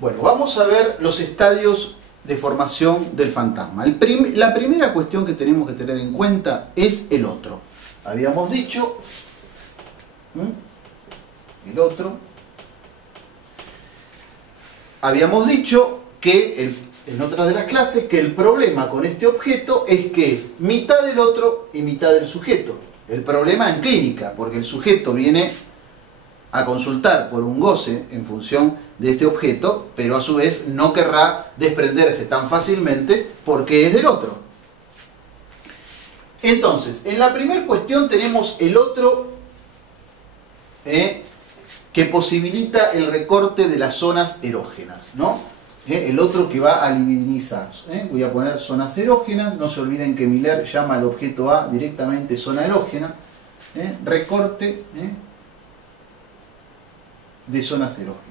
Bueno, vamos a ver los estadios de formación del fantasma. La primera cuestión que tenemos que tener en cuenta es el otro. Habíamos dicho, el otro, habíamos dicho que en otras de las clases que el problema con este objeto es que es mitad del otro y mitad del sujeto. El problema en clínica, porque el sujeto viene a consultar por un goce en función de este objeto, pero a su vez no querrá desprenderse tan fácilmente porque es del otro. Entonces, en la primera cuestión tenemos el otro que posibilita el recorte de las zonas erógenas, ¿no? El otro que va a libidinizar. Voy a poner zonas erógenas. No se olviden que Miller llama al objeto A directamente zona erógena. Recorte de zonas erógenas.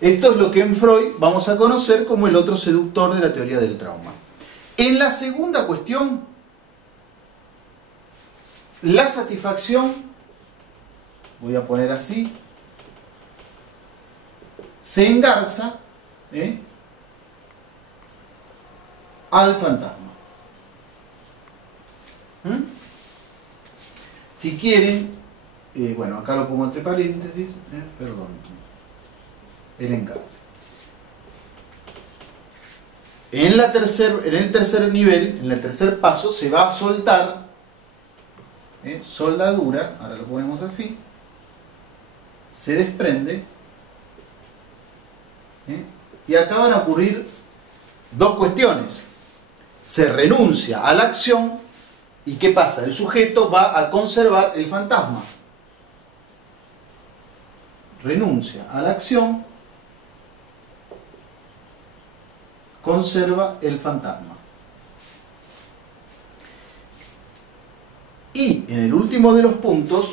Esto es lo que en Freud vamos a conocer como el otro seductor de la teoría del trauma. En la segunda cuestión, la satisfacción, voy a poner así, se engarza al fantasma. Si quieren, bueno, acá lo pongo entre paréntesis, perdón, el engarce. En el tercer nivel, en el tercer paso, se va a soltar soldadura, ahora lo ponemos así, se desprende, y acá van a ocurrir dos cuestiones. Se renuncia a la acción y ¿qué pasa? El sujeto va a conservar el fantasma. Renuncia a la acción, conserva el fantasma. Y en el último de los puntos,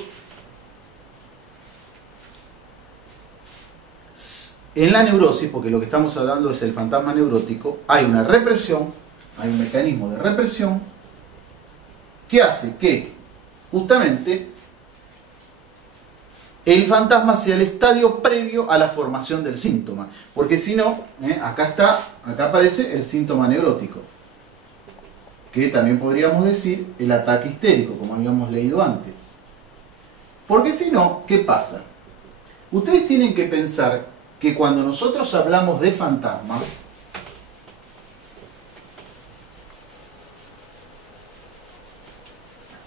en la neurosis, porque lo que estamos hablando es el fantasma neurótico, hay una represión, hay un mecanismo de represión que hace que justamente el fantasma sea el estadio previo a la formación del síntoma. Porque si no, acá aparece el síntoma neurótico, que también podríamos decir el ataque histérico, como habíamos leído antes. Porque si no, ¿qué pasa? Ustedes tienen que pensar que cuando nosotros hablamos de fantasma,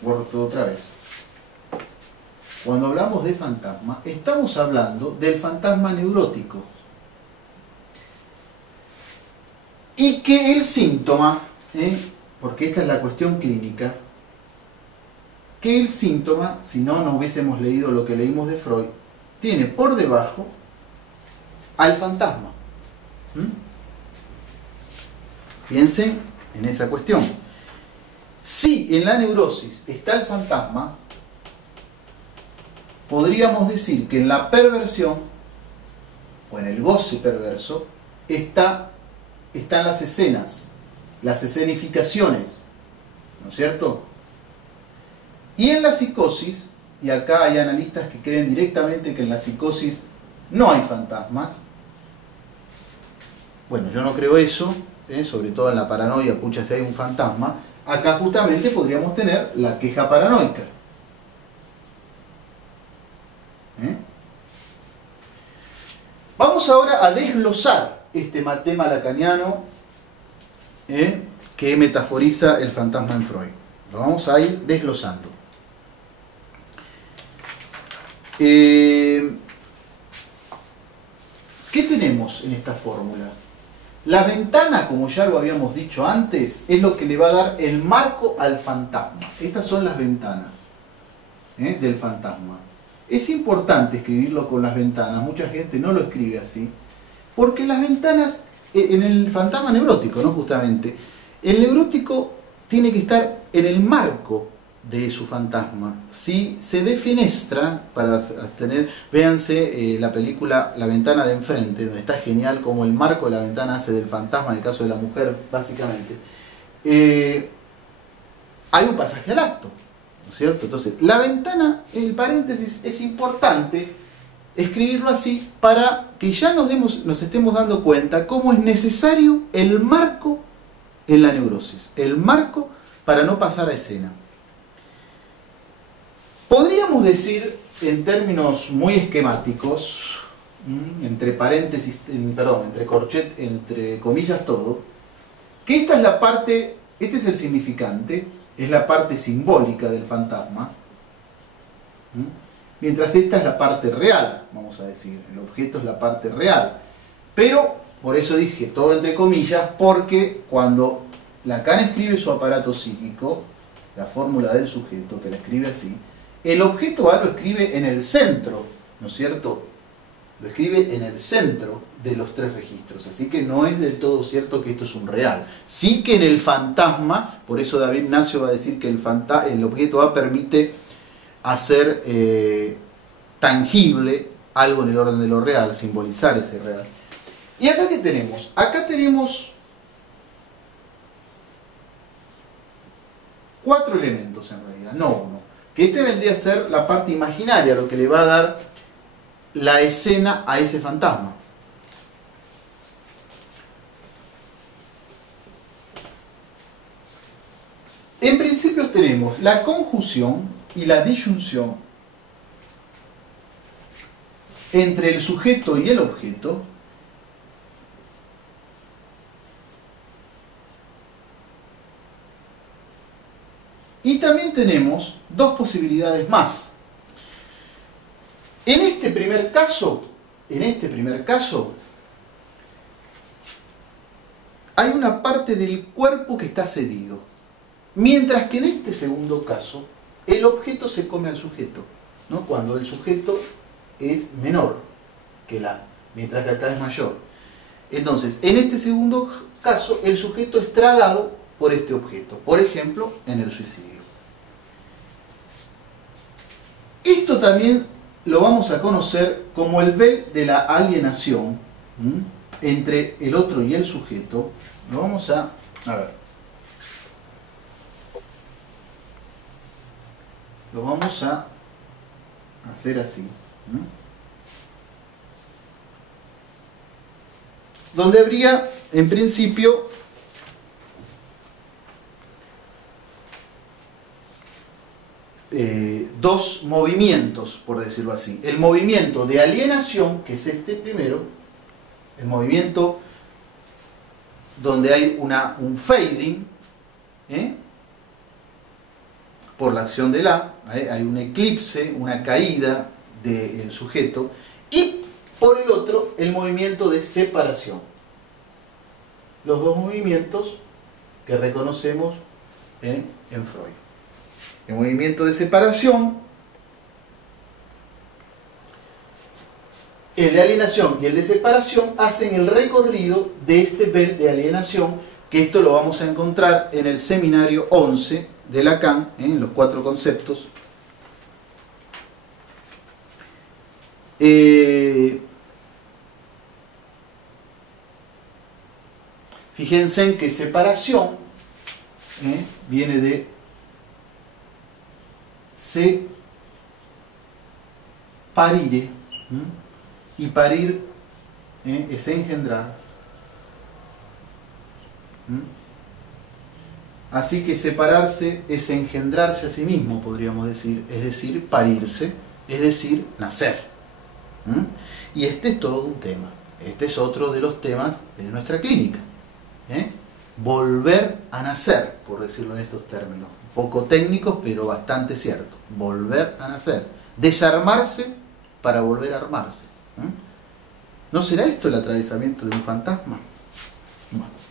corto otra vez. Cuando hablamos de fantasma, estamos hablando del fantasma neurótico. Y que el síntoma, porque esta es la cuestión clínica, que el síntoma, si no hubiésemos leído lo que leímos de Freud, tiene por debajo al fantasma. Piensen en esa cuestión. Si en la neurosis está el fantasma, podríamos decir que en la perversión, o en el goce perverso, están las escenas, las escenificaciones, ¿no es cierto? Y en la psicosis, y acá hay analistas que creen directamente que en la psicosis no hay fantasmas. Bueno, yo no creo eso, sobre todo en la paranoia, pucha, si hay un fantasma. Acá justamente podríamos tener la queja paranoica. Vamos ahora a desglosar este tema lacaniano que metaforiza el fantasma en Freud. Lo vamos a ir desglosando. ¿Qué tenemos en esta fórmula? La ventana, como ya lo habíamos dicho antes, es lo que le va a dar el marco al fantasma. Estas son las ventanas del fantasma. Es importante escribirlo con las ventanas, mucha gente no lo escribe así, porque las ventanas, en el fantasma neurótico, ¿no? Justamente, el neurótico tiene que estar en el marco de su fantasma. Si se defenestra, para tener, véanse la película La ventana de enfrente, donde está genial como el marco de la ventana hace del fantasma, en el caso de la mujer, básicamente. Hay un pasaje al acto, ¿no es cierto? Entonces, la ventana, el paréntesis, es importante escribirlo así para que ya nos estemos dando cuenta cómo es necesario el marco en la neurosis. El marco para no pasar a escena. Podríamos decir, en términos muy esquemáticos, entre paréntesis, entre comillas todo, que esta es la parte, este es el significante, es la parte simbólica del fantasma, mientras esta es la parte real, vamos a decir, el objeto es la parte real. Pero, por eso dije todo entre comillas, porque cuando Lacan escribe su aparato psíquico, la fórmula del sujeto, que la escribe así, el objeto A lo escribe en el centro, ¿no es cierto? Lo escribe en el centro de los tres registros, así que no es del todo cierto que esto es un real. Sí que en el fantasma, por eso David Ignacio va a decir que el objeto A permite hacer tangible algo en el orden de lo real, simbolizar ese real. ¿Y acá qué tenemos? Acá tenemos 4 elementos en realidad, no uno. Que este vendría a ser la parte imaginaria, lo que le va a dar la escena a ese fantasma. En principio tenemos la conjunción y la disyunción entre el sujeto y el objeto, y también tenemos dos posibilidades más. En este primer caso, hay una parte del cuerpo que está cedido, mientras que en este segundo caso, el objeto se come al sujeto, ¿no? Cuando el sujeto es menor que el A, mientras que acá es mayor. Entonces, en este segundo caso, el sujeto es tragado por este objeto, por ejemplo, en el suicidio. Esto también lo vamos a conocer como el vel de la alienación entre el otro y el sujeto. Lo vamos a ver. Lo vamos a hacer así. Donde habría, en principio, dos movimientos, por decirlo así. El movimiento de alienación, que es este primero, el movimiento donde hay un fading, por la acción del A, hay un eclipse, una caída del sujeto, y por el otro, el movimiento de separación. Los dos movimientos que reconocemos en Freud. El movimiento de separación, el de alienación y el de separación hacen el recorrido de este vel de alienación, que esto lo vamos a encontrar en el seminario 11 de Lacan, en los 4 conceptos. Fíjense en que separación viene de parire, y parir es engendrar. Así que separarse es engendrarse a sí mismo, podríamos decir, es decir, parirse, es decir, nacer. Y este es todo un tema, este es otro de los temas de nuestra clínica. Volver a nacer, por decirlo en estos términos, poco técnicos pero bastante cierto. Volver a nacer, desarmarse para volver a armarse. ¿No será esto el atravesamiento de un fantasma? Bueno.